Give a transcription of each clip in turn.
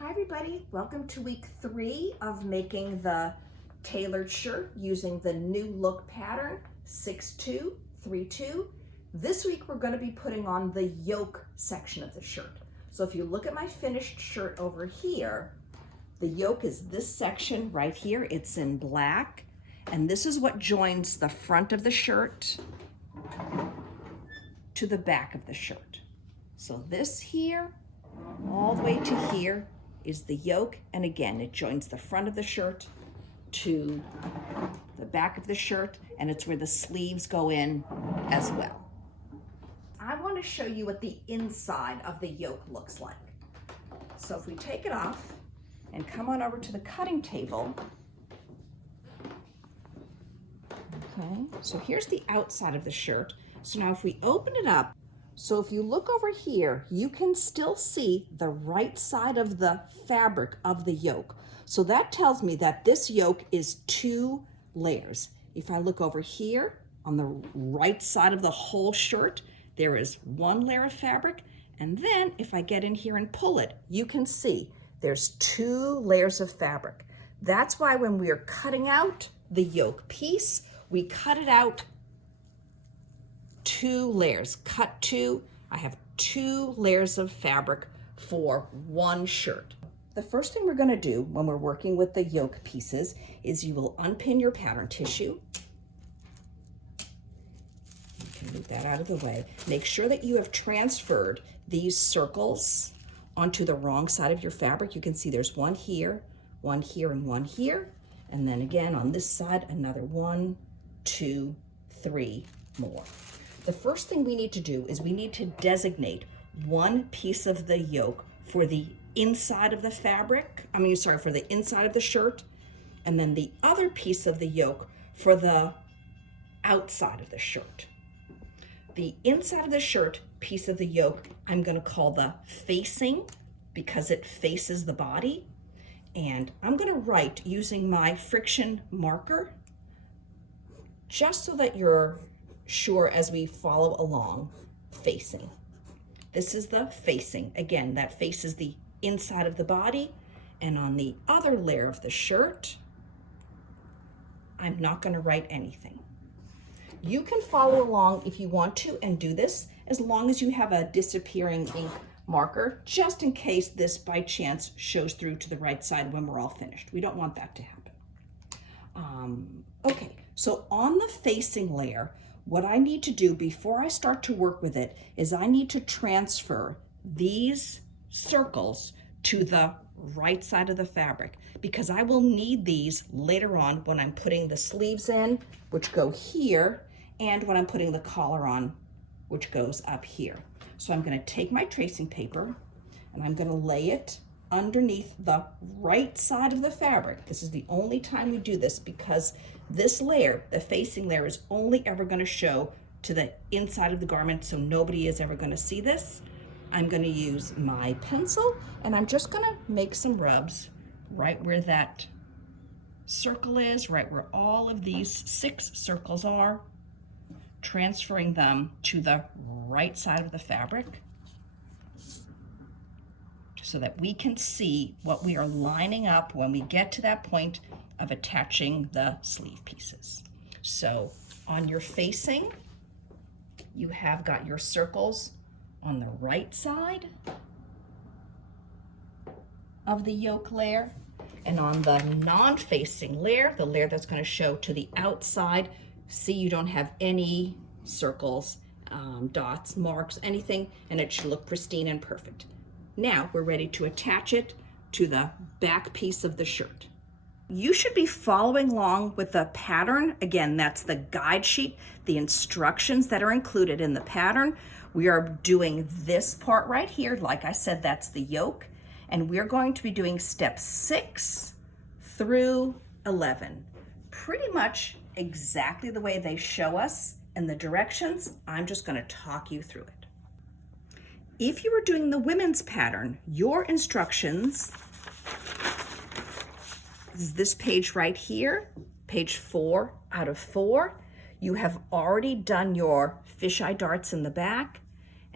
Hi everybody, welcome to week 3 of making the tailored shirt using the new look pattern 6232. This week we're going to be putting on the yoke section of the shirt. So if you look at my finished shirt over here, the yoke is this section right here. It's in black, and this is what joins the front of the shirt to the back of the shirt. So this here all the way to here is the yoke, and again it joins the front of the shirt to the back of the shirt, and it's where the sleeves go in as well. I want to show you what the inside of the yoke looks like. So if we take it off and come on over to the cutting table, okay, so here's the outside of the shirt. So now if we open it up, so if you look over here, you can still see the right side of the fabric of the yoke. So that tells me that this yoke is 2 layers. If I look over here on the right side of the whole shirt, there is 1 layer of fabric. And then if I get in here and pull it, you can see there's 2 layers of fabric. That's why when we are cutting out the yoke piece, we cut it out 2 layers, cut 2. I have 2 layers of fabric for 1 shirt. The first thing we're going to do when we're working with the yoke pieces is you will unpin your pattern tissue. You can move that out of the way. Make sure that you have transferred these circles onto the wrong side of your fabric. You can see there's 1 here, 1 here, and 1 here. And then again on this side, another 1, 2, 3 more. The first thing we need to do is we need to designate 1 piece of the yoke for the inside of the fabric, for the inside of the shirt, and then the other piece of the yoke for the outside of the shirt. The inside of the shirt piece of the yoke, I'm going to call the facing because it faces the body. And I'm going to write using my friction marker just so that you're sure as we follow along. Facing. This is the facing. Again, that faces the inside of the body, and on the other layer of the shirt, I'm not going to write anything. You can follow along if you want to and do this as long as you have a disappearing ink marker, just in case this by chance shows through to the right side when we're all finished. We don't want that to happen. Okay, so on the facing layer, what I need to do before I start to work with it is I need to transfer these circles to the right side of the fabric because I will need these later on when I'm putting the sleeves in, which go here, and when I'm putting the collar on, which goes up here. So I'm going to take my tracing paper and I'm going to lay it underneath the right side of the fabric. This is the only time we do this because this layer, the facing layer, is only ever going to show to the inside of the garment, so nobody is ever going to see this. I'm going to use my pencil and I'm just going to make some rubs right where that circle is, right where all of these 6 circles are, transferring them to the right side of the fabric so that we can see what we are lining up when we get to that point of attaching the sleeve pieces. So on your facing, you have got your circles on the right side of the yoke layer, and on the non-facing layer, the layer that's going to show to the outside, see you don't have any circles, dots, marks, anything, and it should look pristine and perfect. Now we're ready to attach it to the back piece of the shirt. You should be following along with the pattern. Again, that's the guide sheet, the instructions that are included in the pattern. We are doing this part right here. Like I said, that's the yoke. And we're going to be doing steps 6 through 11. Pretty much exactly the way they show us in the directions. I'm just going to talk you through it. If you were doing the women's pattern, your instructions is this page right here, page 4 out of 4. You have already done your fisheye darts in the back,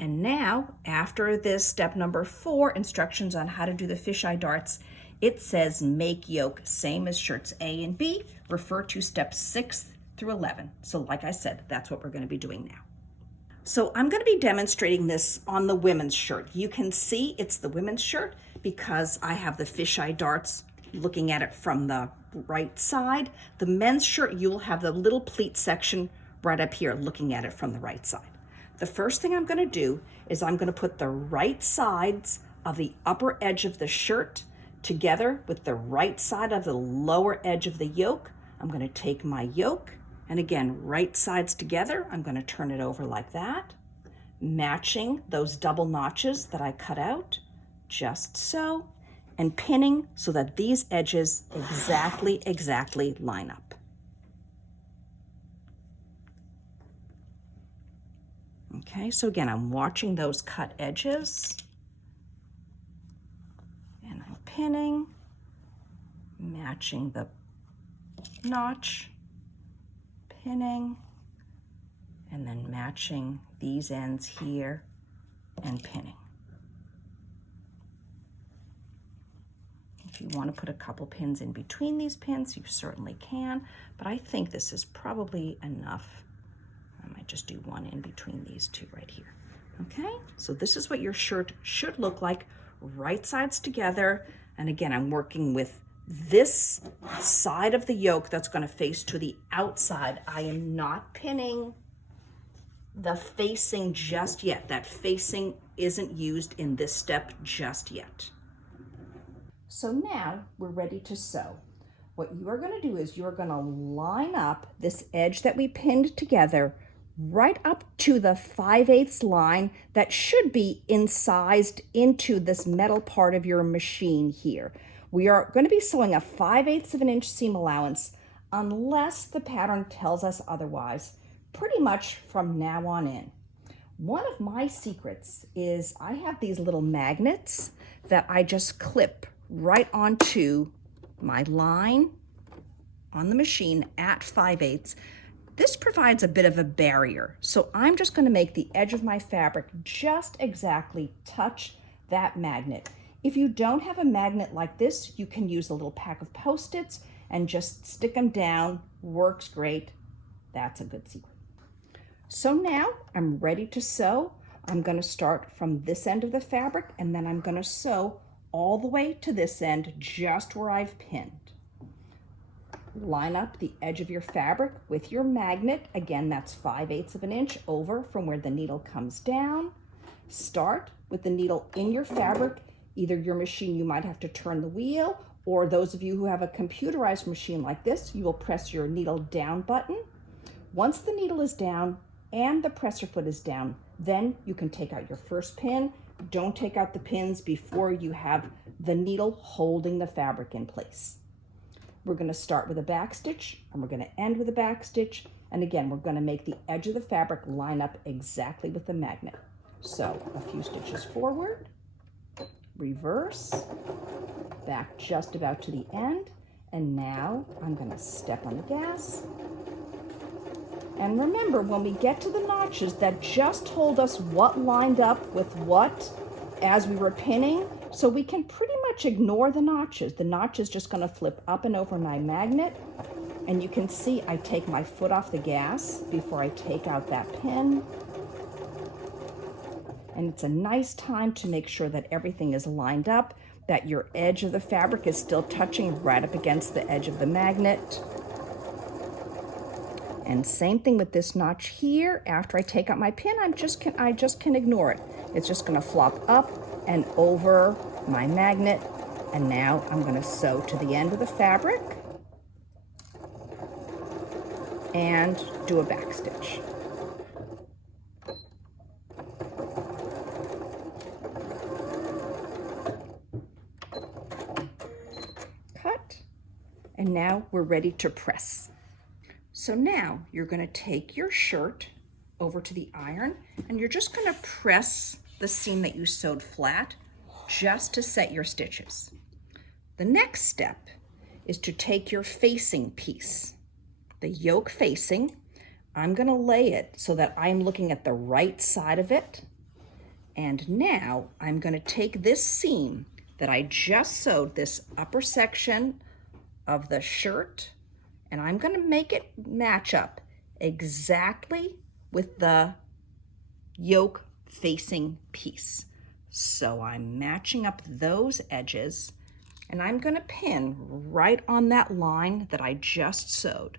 And now, after this step number 4, instructions on how to do the fisheye darts, it says make yoke, same as shirts A and B, refer to steps 6 through 11. So like I said, that's what we're going to be doing now. So I'm going to be demonstrating this on the women's shirt. You can see it's the women's shirt because I have the fisheye darts looking at it from the right side. The men's shirt, you'll have the little pleat section right up here looking at it from the right side. The first thing I'm going to do is I'm going to put the right sides of the upper edge of the shirt together with the right side of the lower edge of the yoke. I'm going to take my yoke, and again, right sides together, I'm going to turn it over like that, matching those double notches that I cut out, just so, and pinning so that these edges exactly line up. Okay, so again, I'm watching those cut edges, and I'm pinning, matching the notch, pinning, and then matching these ends here and pinning. If you want to put a couple pins in between these pins, you certainly can, but I think this is probably enough. I might just do one in between these two right here. Okay, so this is what your shirt should look like, right sides together. And again, I'm working with this side of the yoke that's going to face to the outside. I am not pinning the facing just yet. That facing isn't used in this step just yet. So now we're ready to sew. What you are going to do is you're going to line up this edge that we pinned together right up to the 5/8 line that should be incised into this metal part of your machine here. We are going to be sewing a 5/8 of an inch seam allowance unless the pattern tells us otherwise, pretty much from now on in. One of my secrets is I have these little magnets that I just clip right onto my line on the machine at 5/8. This provides a bit of a barrier, so I'm just going to make the edge of my fabric just exactly touch that magnet. If you don't have a magnet like this, you can use a little pack of Post-its and just stick them down. Works great. That's a good secret. So now I'm ready to sew. I'm going to start from this end of the fabric, and then I'm going to sew all the way to this end, just where I've pinned. Line up the edge of your fabric with your magnet. Again, that's 5/8 of an inch over from where the needle comes down. Start with the needle in your fabric. Either your machine, you might have to turn the wheel, or those of you who have a computerized machine like this, you will press your needle down button. Once the needle is down and the presser foot is down, then you can take out your first pin. Don't take out the pins before you have the needle holding the fabric in place. We're going to start with a back stitch, and we're going to end with a back stitch. And again, we're going to make the edge of the fabric line up exactly with the magnet. So a few stitches forward, reverse, back just about to the end. And now I'm going to step on the gas. And remember, when we get to the notches that just told us what lined up with what as we were pinning, so we can pretty much ignore the notches. The notch is just going to flip up and over my magnet. And you can see I take my foot off the gas before I take out that pin. And it's a nice time to make sure that everything is lined up, that your edge of the fabric is still touching right up against the edge of the magnet. And same thing with this notch here. After I take out my pin, I just can ignore it. It's just going to flop up and over my magnet. And now I'm going to sew to the end of the fabric and do a back stitch. Cut. And now we're ready to press. So now you're going to take your shirt over to the iron, and you're just going to press the seam that you sewed flat just to set your stitches. The next step is to take your facing piece, the yoke facing. I'm going to lay it so that I'm looking at the right side of it, And now I'm going to take this seam that I just sewed, this upper section of the shirt, and I'm going to make it match up exactly with the yoke facing piece. So I'm matching up those edges, and I'm going to pin right on that line that I just sewed.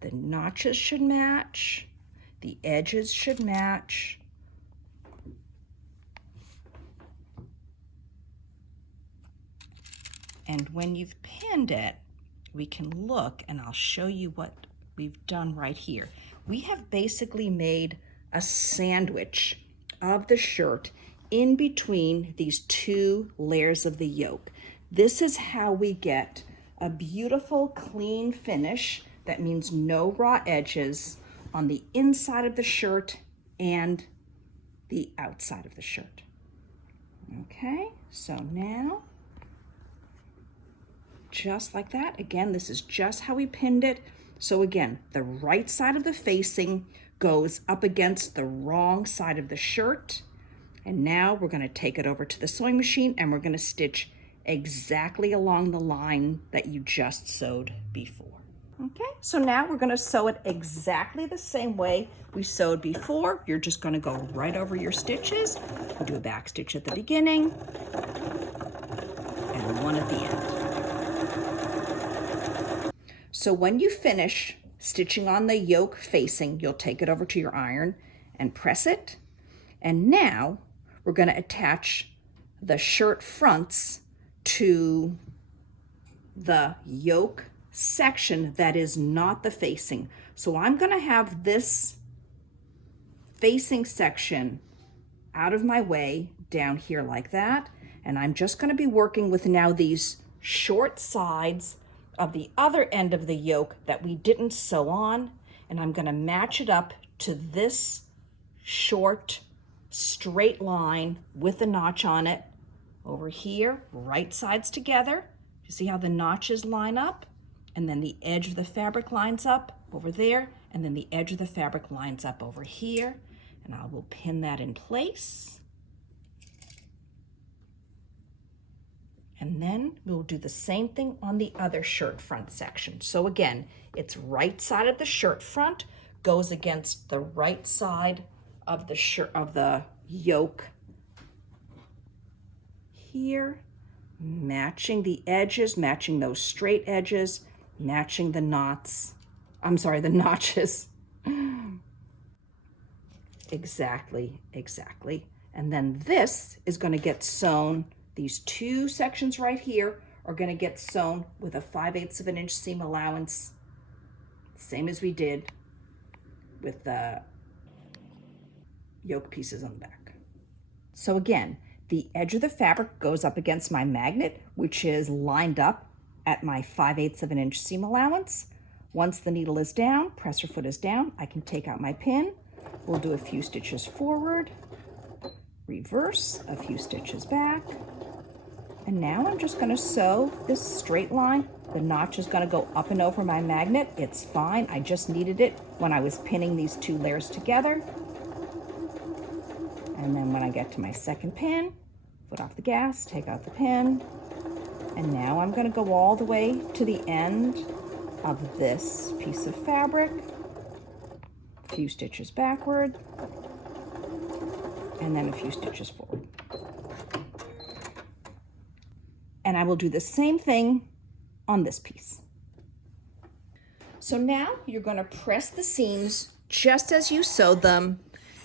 The notches should match, the edges should match. And when you've pinned it, we can look, and I'll show you what we've done right here. We have basically made a sandwich of the shirt in between these two layers of the yoke. This is how we get a beautiful, clean finish. That means no raw edges on the inside of the shirt and the outside of the shirt. Okay, so now, just like that. Again, this is just how we pinned it. So again, the right side of the facing goes up against the wrong side of the shirt. And now we're going to take it over to the sewing machine and we're going to stitch exactly along the line that you just sewed before. Okay, so now we're going to sew it exactly the same way we sewed before. You're just going to go right over your stitches. We'll do a back stitch at the beginning and one at the end. So when you finish stitching on the yoke facing, you'll take it over to your iron and press it. And now we're going to attach the shirt fronts to the yoke section that is not the facing. So I'm going to have this facing section out of my way down here like that. And I'm just going to be working with now these short sides of the other end of the yoke that we didn't sew on, and I'm going to match it up to this short straight line with a notch on it over here, right sides together. You see how the notches line up, and then the edge of the fabric lines up over there, and then the edge of the fabric lines up over here, and I will pin that in place. And then we'll do the same thing on the other shirt front section. So again, it's right side of the shirt front goes against the right side of the shirt of the yoke here, matching the edges, matching those straight edges, matching the knots. I'm sorry, the notches. Exactly. And then this is going to get sewn. These two sections right here are going to get sewn with a 5/8 of an inch seam allowance, same as we did with the yoke pieces on the back. So again, the edge of the fabric goes up against my magnet, which is lined up at my 5/8 of an inch seam allowance. Once the needle is down, presser foot is down, I can take out my pin. We'll do a few stitches forward, reverse, a few stitches back. And now I'm just going to sew this straight line. The notch is going to go up and over my magnet. It's fine. I just needed it when I was pinning these two layers together. And then when I get to my second pin, foot off the gas, take out the pin. And now I'm going to go all the way to the end of this piece of fabric. A few stitches backward. And then a few stitches forward. And I will do the same thing on this piece. So now you're going to press the seams just as you sewed them,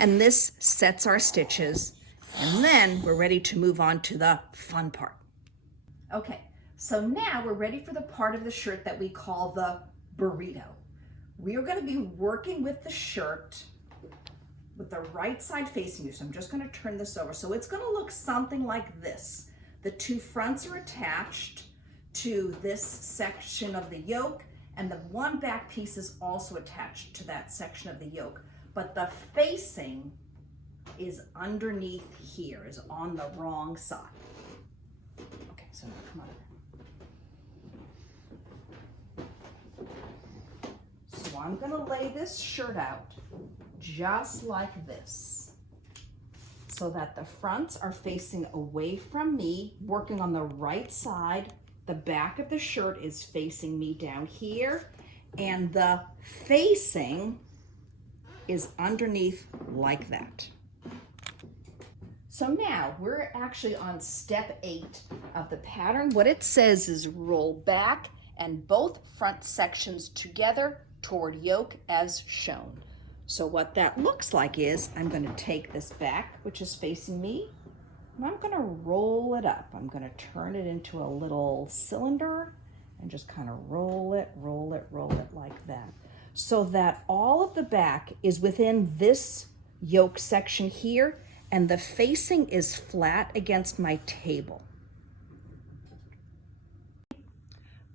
and this sets our stitches, and then we're ready to move on to the fun part. Okay, so now we're ready for the part of the shirt that we call the burrito. We are going to be working with the shirt with the right side facing you. So I'm just going to turn this over. So it's going to look something like this. The two fronts are attached to this section of the yoke, and the one back piece is also attached to that section of the yoke. But the facing is underneath here, is on the wrong side. Okay, so now come on. So I'm gonna lay this shirt out just like this. so that the fronts are facing away from me, working on the right side. The back of the shirt is facing me down here, and the facing is underneath like that. So now we're actually on step 8 of the pattern. What it says is roll back and both front sections together toward yoke as shown. So what that looks like is I'm going to take this back, which is facing me, and I'm going to roll it up. I'm going to turn it into a little cylinder and just kind of roll it, roll it, roll it like that, so that all of the back is within this yoke section here, and the facing is flat against my table.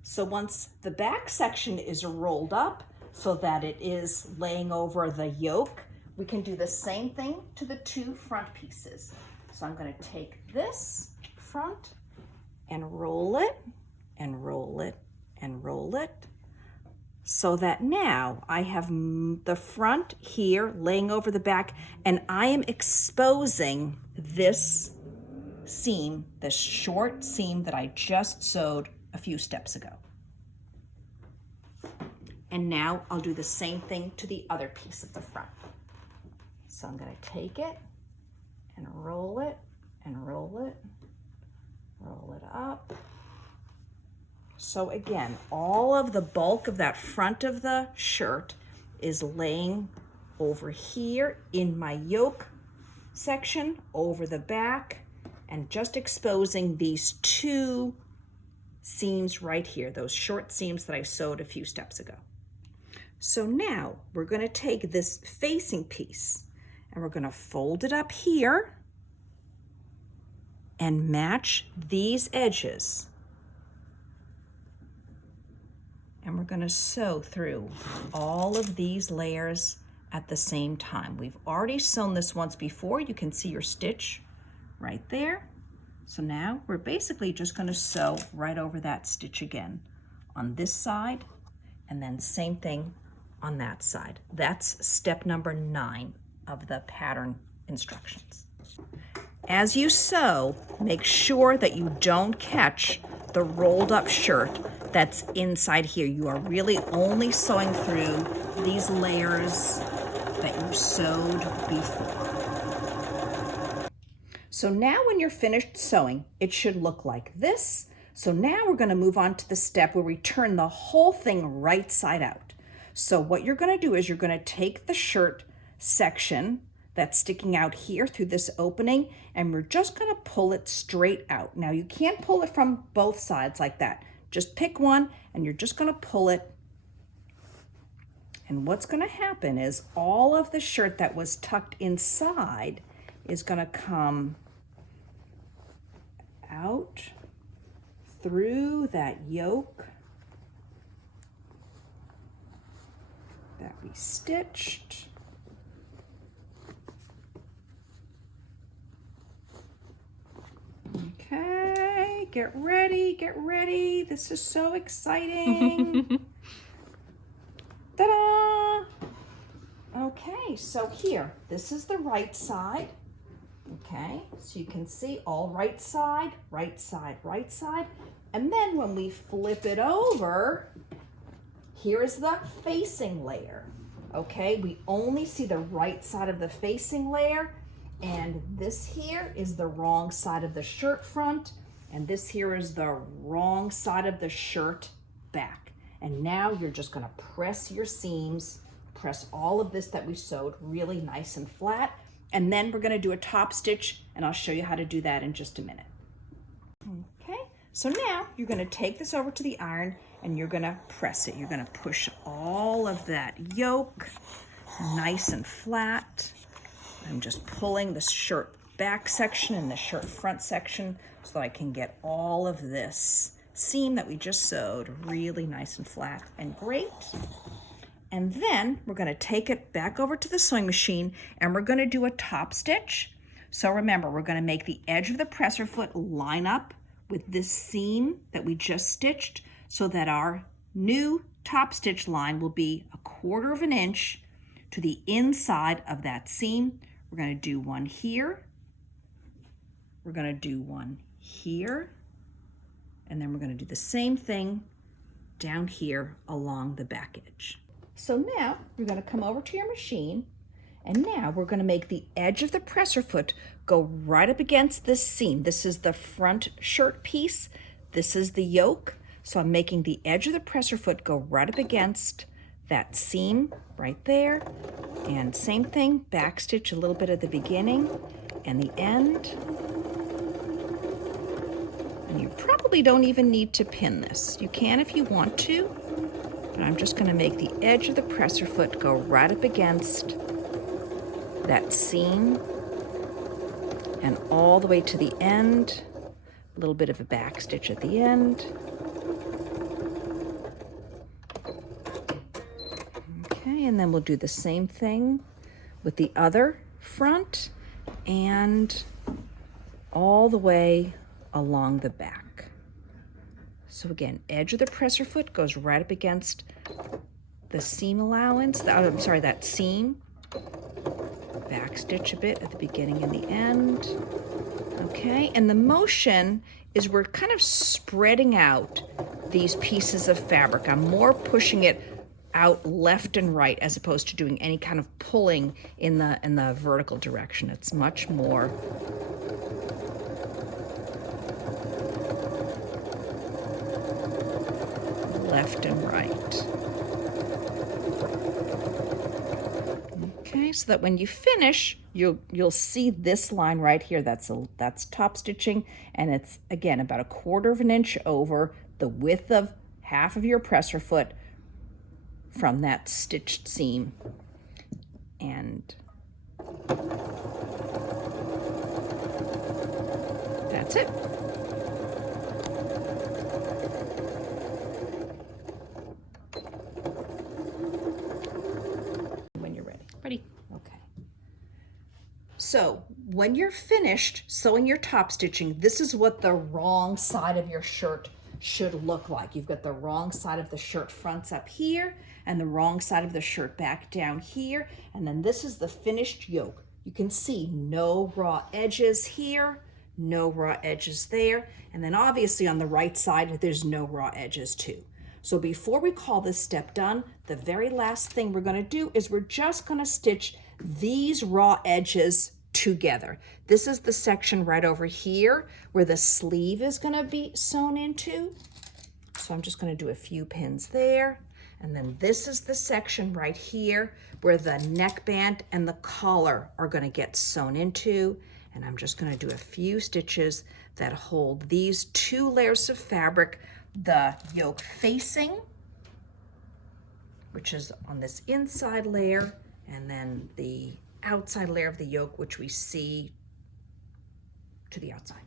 So once the back section is rolled up so that it is laying over the yoke, we can do the same thing to the 2 front pieces. So I'm going to take this front and roll it and roll it and roll it, so that now I have the front here laying over the back, and I am exposing this seam, this short seam that I just sewed a few steps ago. And now I'll do the same thing to the other piece of the front. So I'm going to take it and roll it and roll it, roll it up. So again, all of the bulk of that front of the shirt is laying over here in my yoke section, over the back, and just exposing these 2 seams right here, those short seams that I sewed a few steps ago. So now we're going to take this facing piece and we're going to fold it up here and match these edges. And we're going to sew through all of these layers at the same time. We've already sewn this once before. You can see your stitch right there. So now we're basically just going to sew right over that stitch again on this side, and then same thing on that side. That's step number 9 of the pattern instructions. As you sew, make sure that you don't catch the rolled up shirt that's inside here. You are really only sewing through these layers that you sewed before. So now when you're finished sewing, it should look like this. So now we're going to move on to the step where we turn the whole thing right side out. So what you're going to do is you're going to take the shirt section that's sticking out here through this opening, and we're just going to pull it straight out. Now you can't pull it from both sides like that. Just pick one and you're just going to pull it. And what's going to happen is all of the shirt that was tucked inside is going to come out through that yoke that we stitched. Okay, get ready, get ready. This is so exciting. Ta-da! Okay, so here, this is the right side. Okay, so you can see all right side, right side, right side. And then when we flip it over, here's the facing layer. Okay, we only see the right side of the facing layer, and this here is the wrong side of the shirt front, and this here is the wrong side of the shirt back. And now you're just gonna press your seams, press all of this that we sewed really nice and flat, and then we're gonna do a top stitch, and I'll show you how to do that in just a minute. Okay, so now you're gonna take this over to the iron and you're gonna press it. You're gonna push all of that yoke nice and flat. I'm just pulling the shirt back section and the shirt front section so that I can get all of this seam that we just sewed really nice and flat and great. And then we're going to take it back over to the sewing machine and we're going to do a top stitch. So remember, we're going to make the edge of the presser foot line up with this seam that we just stitched so that our new top stitch line will be 1/4 of an inch to the inside of that seam. We're going to do one here we're gonna do one here, and then we're gonna do the same thing down here along the back edge. So now you're gonna come over to your machine, and now we're gonna make the edge of the presser foot go right up against this seam. This is the front shirt piece. This is the yoke. So I'm making the edge of the presser foot go right up against that seam right there. And same thing, back stitch a little bit at the beginning and the end. And you probably don't even need to pin this. You can if you want to, but I'm just gonna make the edge of the presser foot go right up against that seam and all the way to the end. A little bit of a back stitch at the end. Okay, and then we'll do the same thing with the other front and all the way along the back. So again, edge of the presser foot goes right up against the seam allowance, that seam. Back stitch a bit at the beginning and the end. Okay, and the motion is we're kind of spreading out these pieces of fabric. I'm more pushing it out left and right as opposed to doing any kind of pulling in the vertical direction. It's much more left and right. Okay, so that when you finish, you'll see this line right here. That's top stitching, and it's again about 1/4 of an inch over the width of half of your presser foot from that stitched seam. And that's it. When you're ready. Ready? Okay. So when you're finished sewing your top stitching, this is what the wrong side of your shirt should look like. You've got the wrong side of the shirt fronts up here and the wrong side of the shirt back down here. And then this is the finished yoke. You can see no raw edges here, no raw edges there. And then obviously on the right side, there's no raw edges too. So before we call this step done, the very last thing we're gonna do is we're just gonna stitch these raw edges together. This is the section right over here where the sleeve is gonna be sewn into. So I'm just gonna do a few pins there. And then this is the section right here where the neckband and the collar are gonna get sewn into. And I'm just gonna do a few stitches that hold these 2 layers of fabric, the yoke facing, which is on this inside layer, and then the outside layer of the yoke, which we see to the outside.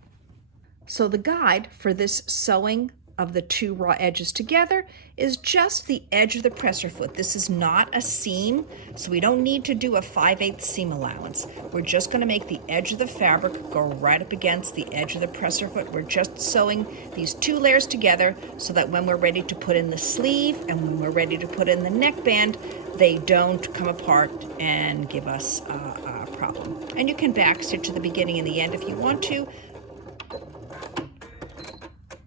So the guide for this sewing of the 2 raw edges together is just the edge of the presser foot. This is not a seam, so we don't need to do a 5/8 seam allowance. We're just gonna make the edge of the fabric go right up against the edge of the presser foot. We're just sewing these 2 layers together so that when we're ready to put in the sleeve and when we're ready to put in the neckband, they don't come apart and give us a problem. And you can back stitch at the beginning and the end if you want to,